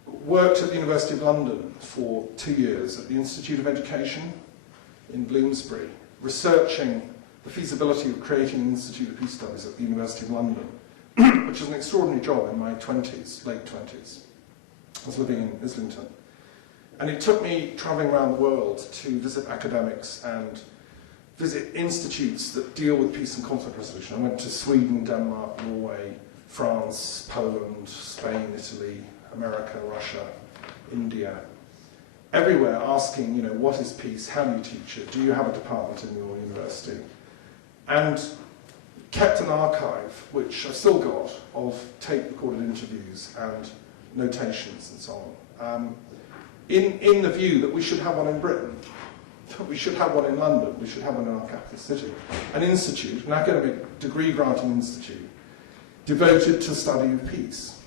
worked at the University of London for 2 years at the Institute of Education in Bloomsbury, researching the feasibility of creating an Institute of Peace Studies at the University of London, which was an extraordinary job in my 20s, late 20s. I was living in Islington. And it took me travelling around the world to visit academics and visit institutes that deal with peace and conflict resolution. I went to Sweden, Denmark, Norway, France, Poland, Spain, Italy, America, Russia, India. Everywhere asking, you know, what is peace? How do you teach it? Do you have a department in your university? And kept an archive, which I've still got, of tape-recorded interviews and notations and so on, in the view that we should have one in Britain, we should have one in London, we should have one in our capital city. An institute, an academic degree-granting institute, devoted to study of peace.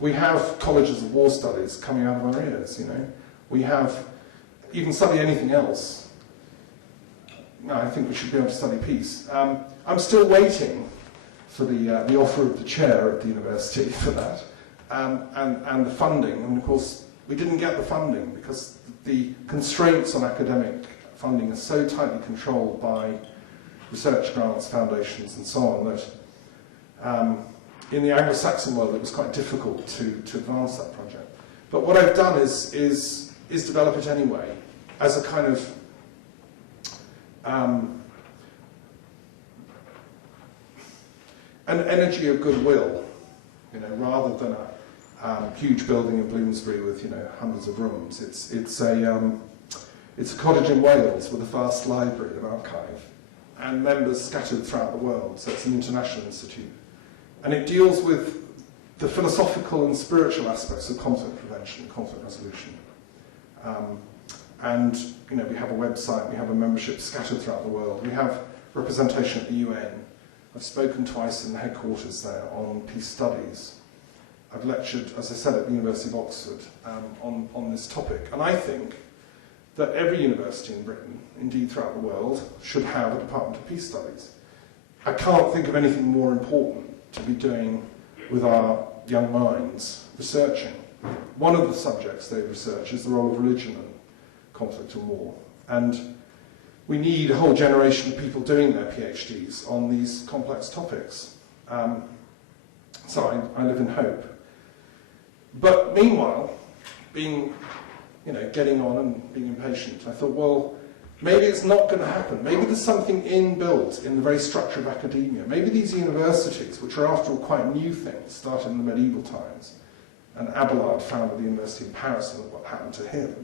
We have colleges of war studies coming out of our ears, you know. We have, you can study anything else. No, I think we should be able to study peace. I'm still waiting for the offer of the chair at the university for that, and the funding. And of course, we didn't get the funding because the constraints on academic funding are so tightly controlled by research grants, foundations, and so on that in the Anglo-Saxon world it was quite difficult to advance that project. But what I've done is develop it anyway as a kind of an energy of goodwill, you know, rather than a huge building in Bloomsbury with, you know, hundreds of rooms. It's a cottage in Wales with a vast library and archive, and members scattered throughout the world. So it's an international institute, and it deals with the philosophical and spiritual aspects of conflict prevention and conflict resolution. And you know, we have a website, we have a membership scattered throughout the world, we have representation at the UN. I've spoken twice in the headquarters there on peace studies. I've lectured, as I said, at the University of Oxford on this topic. And I think that every university in Britain, indeed throughout the world, should have a department of peace studies. I can't think of anything more important to be doing with our young minds researching. One of the subjects they research is the role of religion and conflict and war. And we need a whole generation of people doing their PhDs on these complex topics. So I live in hope. But meanwhile, being, you know, getting on and being impatient, I thought, well, maybe it's not going to happen. Maybe there's something inbuilt in the very structure of academia. Maybe these universities, which are after all quite new things, started in the medieval times, and Abelard founded the University in Paris and what happened to him.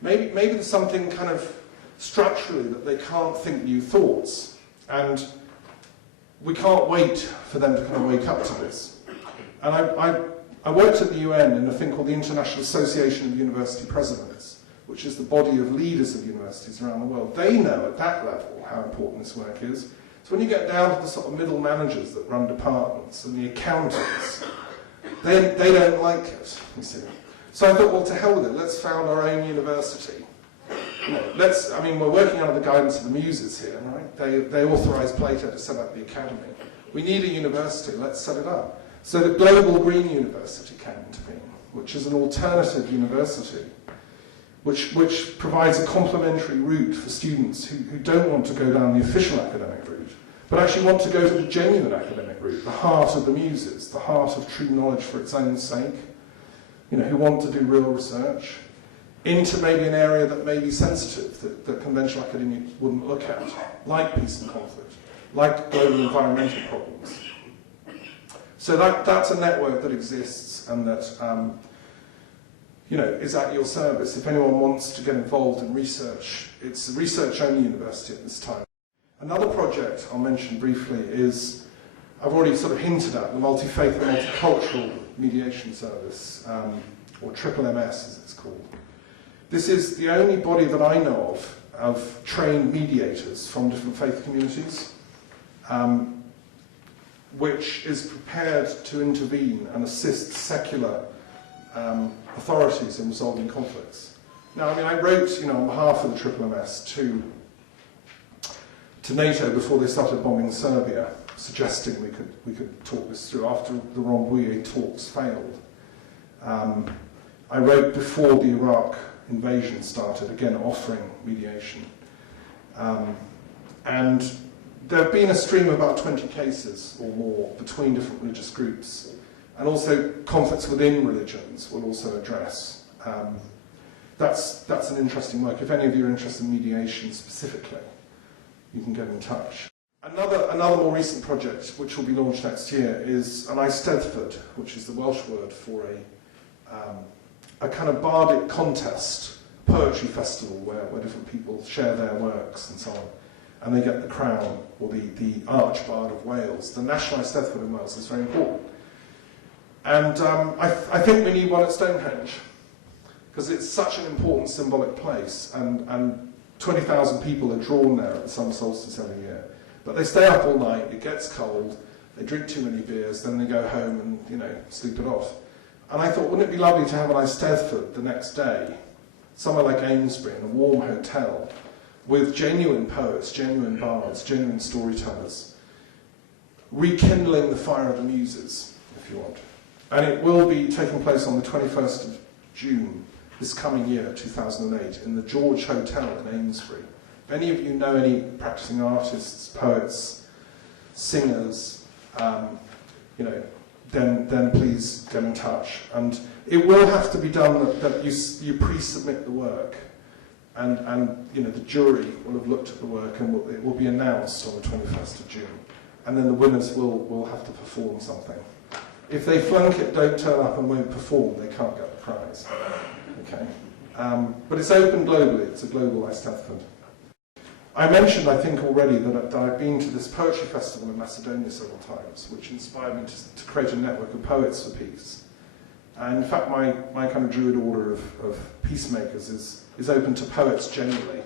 Maybe there's something kind of structurally that they can't think new thoughts, and we can't wait for them to kind of wake up to this. And I worked at the UN in a thing called the International Association of University Presidents, which is the body of leaders of universities around the world. They know at that level how important this work is. So when you get down to the sort of middle managers that run departments and the accountants, they don't like it, you see. So I thought, well, to hell with it, let's found our own university. You know, I mean, we're working under the guidance of the Muses here, right? They authorised Plato to set up the academy. We need a university, let's set it up. So the Global Green University came into being, which is an alternative university, which provides a complementary route for students who don't want to go down the official academic route, but actually want to go to the genuine academic route, the heart of the muses, the heart of true knowledge for its own sake, who want to do real research, into maybe an area that may be sensitive, that conventional academia wouldn't look at, like peace and conflict, like global environmental problems. So that's a network that exists and that is at your service. If anyone wants to get involved in research, it's a research-only university at this time. Another project I'll mention briefly is, I've already sort of hinted at, the Multi-Faith and Multicultural Mediation Service, or MMS as it's called. This is the only body that I know of trained mediators from different faith communities, which is prepared to intervene and assist secular authorities in resolving conflicts. Now, I wrote, on behalf of the MMS to NATO before they started bombing Serbia, suggesting we could talk this through after the Rambouillet talks failed. I wrote before the Iraq invasion started, again offering mediation. And there have been a stream of about 20 cases or more between different religious groups, and also conflicts within religions will also address. That's an interesting work. If any of you are interested in mediation specifically, you can get in touch. Another more recent project, which will be launched next year, is an Eisteddfod, which is the Welsh word for a kind of bardic contest, poetry festival where different people share their works and so on, and they get the crown, or the Archbard of Wales. The national Eisteddfod in Wales is very important. And I think we need one at Stonehenge, because it's such an important symbolic place, and 20,000 people are drawn there at the summer solstice every year. But they stay up all night, it gets cold, they drink too many beers, then they go home and, sleep it off. And I thought, wouldn't it be lovely to have an Eisteddfod the next day, somewhere like Amesbury, in a warm hotel, with genuine poets, genuine bards, genuine storytellers, rekindling the fire of the muses, if you want. And it will be taking place on the 21st of June, this coming year, 2008, in the George Hotel in Amesbury. If any of you know any practicing artists, poets, singers, then please get in touch. And it will have to be done that you pre-submit the work, and the jury will have looked at the work, and it will be announced on the 21st of June. And then the winners will have to perform something. If they flunk it, don't turn up and won't perform, they can't get the prize. Okay. But it's open globally, it's a global Eisteddfod. I mentioned, I think already, that I've been to this poetry festival in Macedonia several times, which inspired me to create a network of poets for peace. And in fact, my kind of Druid order of peacemakers is open to poets generally.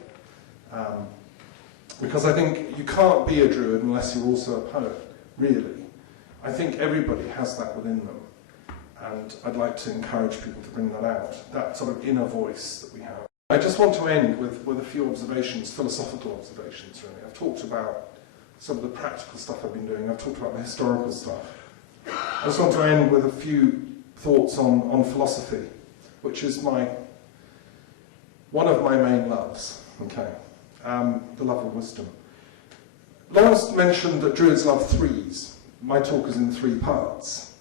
Because I think you can't be a Druid unless you're also a poet, really. I think everybody has that within them. And I'd like to encourage people to bring that out, that sort of inner voice that we have. I just want to end with a few observations, philosophical observations, really. I've talked about some of the practical stuff I've been doing. I've talked about the historical stuff. I just want to end with a few thoughts on philosophy, which is one of my main loves, okay? The love of wisdom. Lawrence mentioned that Druids love threes. My talk is in 3 parts.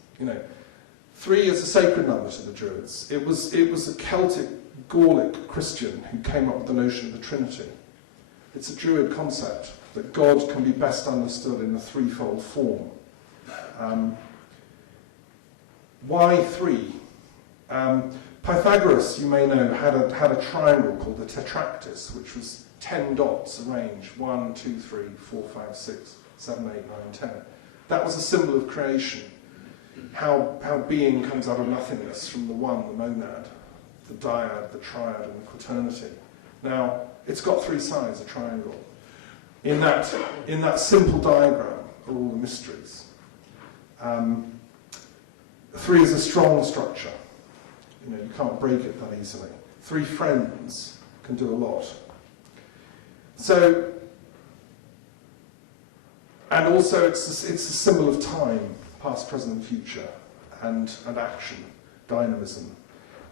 3 is a sacred number to the Druids. It was a Celtic, Gallic Christian who came up with the notion of the Trinity. It's a Druid concept that God can be best understood in a threefold form. Why 3? Pythagoras, you may know, had a triangle called the tetractys, which was 10 dots arranged, 1, 2, 3, 4, 5, 6, 7, 8, 9, 10. That was a symbol of creation. How being comes out of nothingness from the one, the monad, the dyad, the triad, and the quaternity. Now, it's got 3 sides, a triangle. In that simple diagram are all the mysteries. 3 is a strong structure. You can't break it that easily. 3 friends can do a lot. So, and also it's a symbol of time, past, present, and future, and action, dynamism.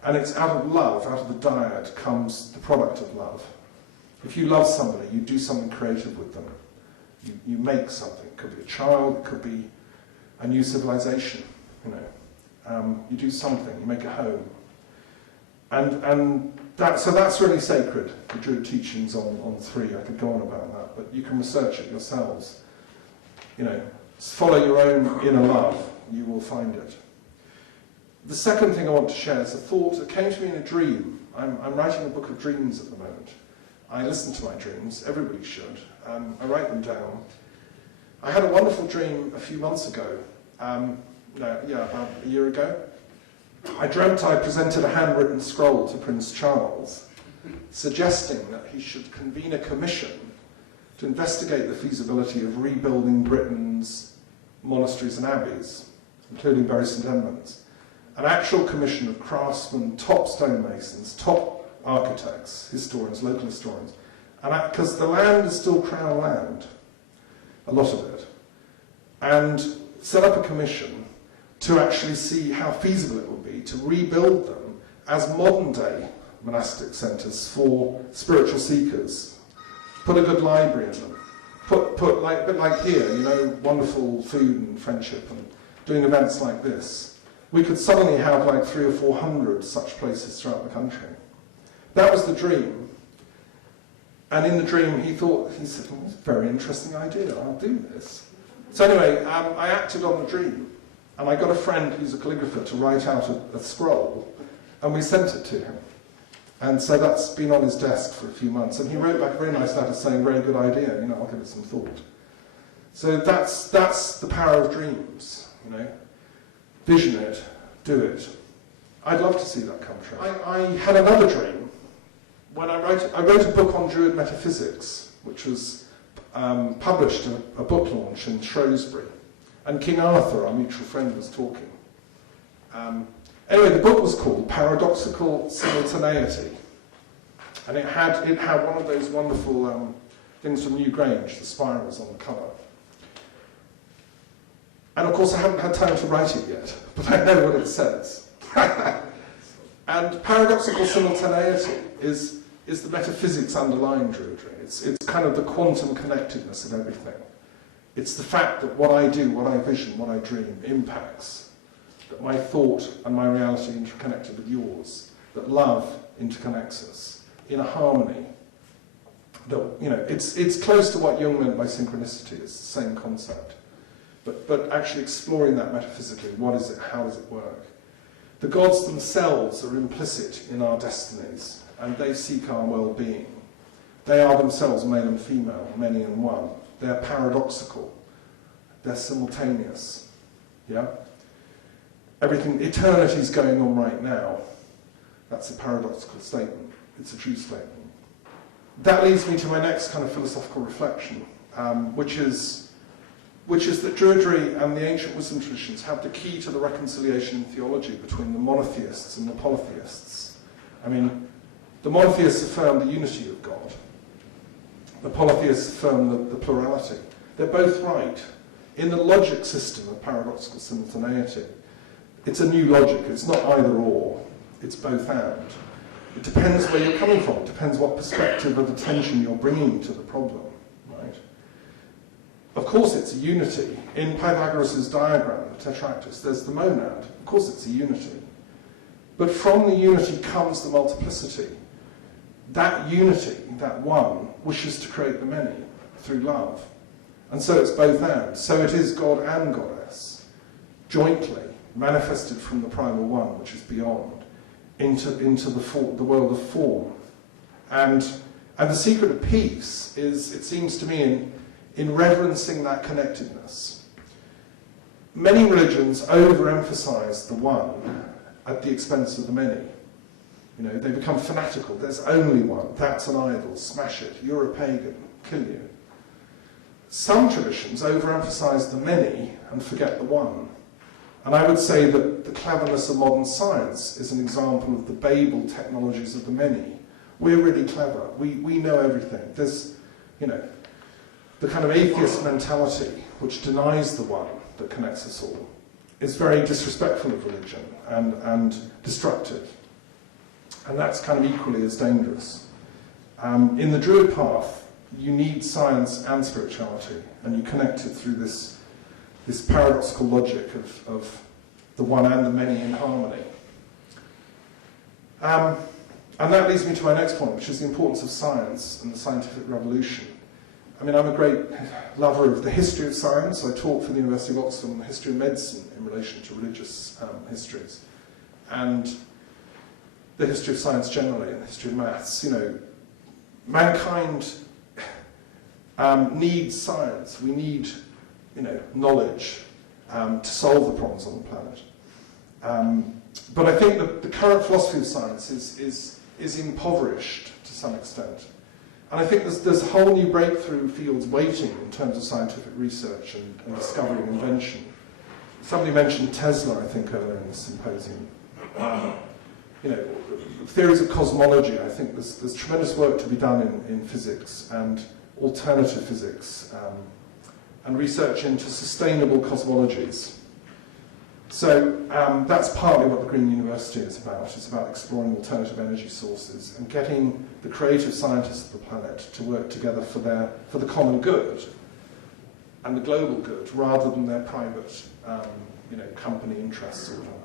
And it's out of love, out of the dyad, comes the product of love. If you love somebody, you do something creative with them. You make something. It could be a child, it could be a new civilization, you know. You do something, you make a home. And so that's really sacred, the Druid teachings on 3. I could go on about that, but you can research it yourselves. You know, follow your own inner love, you will find it. The second thing I want to share is a thought that came to me in a dream. I'm writing a book of dreams at the moment. I listen to my dreams, everybody should. I write them down. I had a wonderful dream a few months ago, about a year ago. I dreamt I presented a handwritten scroll to Prince Charles, suggesting that he should convene a commission to investigate the feasibility of rebuilding Britain's monasteries and abbeys, including Bury St Edmunds. An actual commission of craftsmen, top stonemasons, top architects, historians, local historians, and because the land is still crown land, a lot of it, and set up a commission to actually see how feasible it would be to rebuild them as modern-day monastic centres for spiritual seekers. Put a good library in them. Put like, a bit like here, you know, wonderful food and friendship, and doing events like this. We could suddenly have like 300 or 400 such places throughout the country. That was the dream. And in the dream, he said, well, that's a very interesting idea, I'll do this. So anyway, I acted on the dream. And I got a friend who's a calligrapher to write out a scroll, and we sent it to him. And so that's been on his desk for a few months. And he wrote back a very nice letter saying, very good idea, you know, I'll give it some thought. So that's the power of dreams, you know. Vision it, do it. I'd love to see that come true. I had another dream when I wrote a book on Druid metaphysics, which was published at a book launch in Shrewsbury. And King Arthur, our mutual friend, was talking. Anyway, the book was called Paradoxical Simultaneity. And it had one of those wonderful things from New Grange, the spirals on the cover. And of course I haven't had time to write it yet, but I know what it says. And paradoxical simultaneity is the metaphysics underlying Druidry. It's kind of the quantum connectedness of everything. It's the fact that what I do, what I vision, what I dream impacts. That my thought and my reality are interconnected with yours. That love interconnects us in a harmony. That, you know, it's close to what Jung meant by synchronicity. It's the same concept. But actually exploring that metaphysically, what is it, how does it work? The gods themselves are implicit in our destinies, and they seek our well-being. They are themselves male and female, many and one. They're paradoxical. They're simultaneous. Yeah? Everything, eternity's going on right now. That's a paradoxical statement. It's a true statement. That leads me to my next kind of philosophical reflection, which is that Druidry and the ancient wisdom traditions have the key to the reconciliation in theology between the monotheists and the polytheists. I mean, the monotheists affirm the unity of God. The polytheists affirm the plurality. They're both right. In the logic system of paradoxical simultaneity, it's a new logic. It's not either or. It's both and. It depends where you're coming from. It depends what perspective of attention you're bringing to the problem. Right? Of course it's a unity. In Pythagoras' diagram, the tetractys, there's the monad. Of course it's a unity. But from the unity comes the multiplicity. That unity, that one, wishes to create the many through love. And so it's both and. So it is God and Goddess, jointly manifested from the primal one, which is beyond, into the world of form. And the secret of peace is, it seems to me, in reverencing that connectedness. Many religions overemphasize the one at the expense of the many. You know, they become fanatical. There's only one. That's an idol. Smash it. You're a pagan. Kill you. Some traditions overemphasize the many and forget the one. And I would say that the cleverness of modern science is an example of the Babel technologies of the many. We're really clever. We know everything. There's, you know, the kind of atheist mentality which denies the one that connects us all is very disrespectful of religion and destructive. And that's kind of equally as dangerous. In the Druid path, you need science and spirituality, and you connect it through this paradoxical logic of the one and the many in harmony. And that leads me to my next point, which is the importance of science and the scientific revolution. I mean, I'm a great lover of the history of science. I taught for the University of Oxford on the history of medicine in relation to religious histories. And the history of science generally, and the history of maths. You know, mankind needs science. We need, you know, knowledge to solve the problems on the planet. But I think that the current philosophy of science is impoverished to some extent. And I think there's whole new breakthrough fields waiting in terms of scientific research and discovery and invention. Somebody mentioned Tesla, I think, earlier in the symposium. You know, theories of cosmology, I think there's tremendous work to be done in physics and alternative physics and research into sustainable cosmologies. So that's partly what the Green University is about. It's about exploring alternative energy sources and getting the creative scientists of the planet to work together for the common good and the global good, rather than their private you know, company interests or whatever.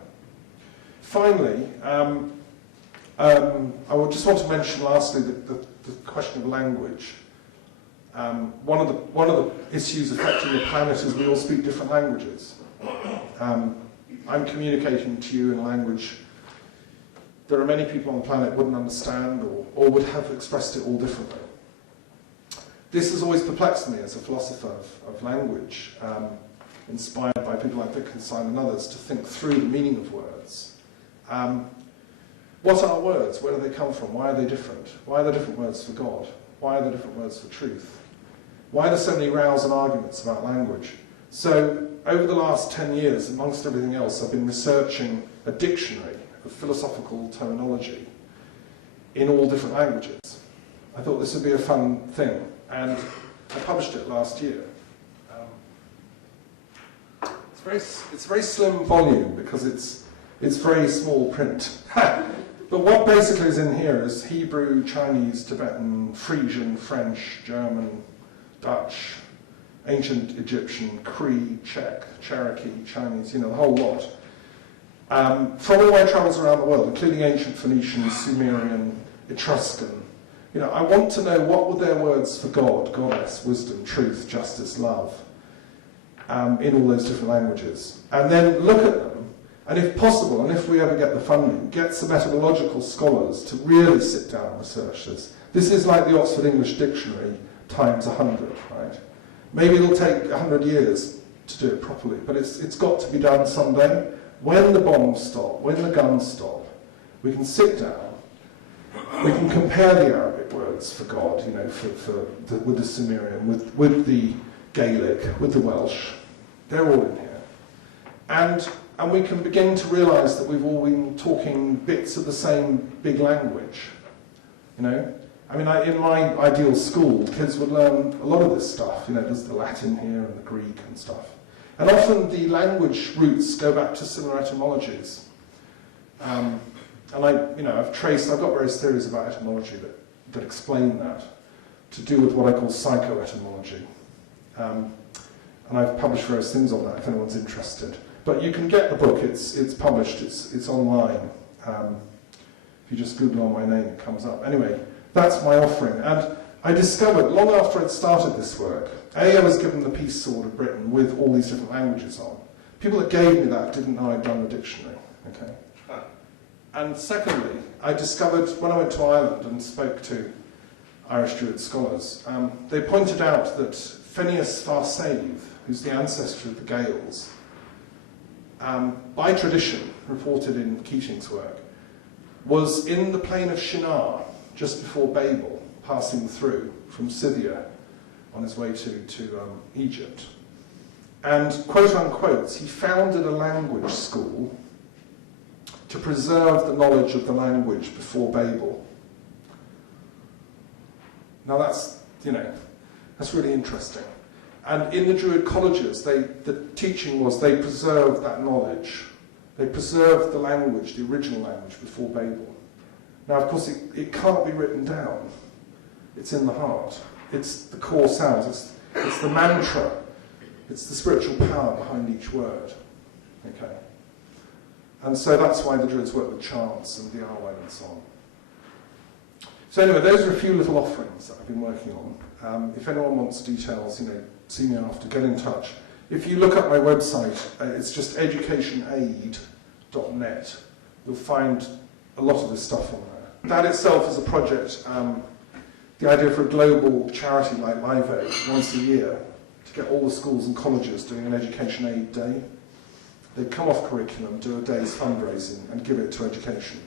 Finally, I would just want to mention lastly the question of language. One of the issues affecting the planet is we all speak different languages. I'm communicating to you in a language there are many people on the planet wouldn't understand or would have expressed it all differently. This has always perplexed me as a philosopher of language, inspired by people like Reconciling and others to think through the meaning of words. What are words? Where do they come from? Why are they different? Why are there different words for God? Why are there different words for truth? Why are there so many rows and arguments about language? So, over the last 10 years, amongst everything else, I've been researching a dictionary of philosophical terminology in all different languages. I thought this would be a fun thing, and I published it last year. It's a very slim volume because it's very small print. But what basically is in here is Hebrew, Chinese, Tibetan, Frisian, French, German, Dutch, ancient Egyptian, Cree, Czech, Cherokee, Chinese, you know, the whole lot. From all my travels around the world, including ancient Phoenician, Sumerian, Etruscan, you know, I want to know what were their words for God, goddess, wisdom, truth, justice, love, in all those different languages. And then look at them, and if possible, and if we ever get the funding, get some etymological scholars to really sit down and research this. This is like the Oxford English Dictionary times 100, right? Maybe it'll take 100 years to do it properly, but it's got to be done someday. When the bombs stop, when the guns stop, we can sit down, we can compare the Arabic words for God, you know, with the Sumerian, with the Gaelic, with the Welsh. They're all in here. And we can begin to realise that we've all been talking bits of the same big language, you know? I mean, in my ideal school, kids would learn a lot of this stuff. You know, there's the Latin here and the Greek and stuff. And often the language roots go back to similar etymologies. And I've got various theories about etymology that explain that, to do with what I call psychoetymology. And I've published various things on that if anyone's interested. But you can get the book, it's published, it's online. If you just Google on my name, it comes up. Anyway, that's my offering. And I discovered, long after I'd started this work, I was given the Peace Sword of Britain with all these different languages on. People that gave me that didn't know I'd done the dictionary. Okay. And secondly, I discovered, when I went to Ireland and spoke to Irish Druid scholars, they pointed out that Phineas Farsave, who's the ancestor of the Gaels, by tradition, reported in Keating's work, was in the plain of Shinar, just before Babel, passing through from Scythia on his way to Egypt. And, quote unquote, he founded a language school to preserve the knowledge of the language before Babel. Now that's really interesting. And in the Druid colleges, the teaching was they preserved that knowledge. They preserved the language, the original language, before Babel. Now, of course, it can't be written down. It's in the heart. It's the core sounds. It's the mantra. It's the spiritual power behind each word. Okay? And so that's why the Druids work with chants and the Arwen and so on. So anyway, those are a few little offerings that I've been working on. If anyone wants details, see me after, get in touch. If you look up my website, it's just educationaid.net. You'll find a lot of this stuff on there. That itself is a project, the idea for a global charity like Live Aid, once a year, to get all the schools and colleges doing an Education Aid Day. They'd come off curriculum, do a day's fundraising, and give it to education.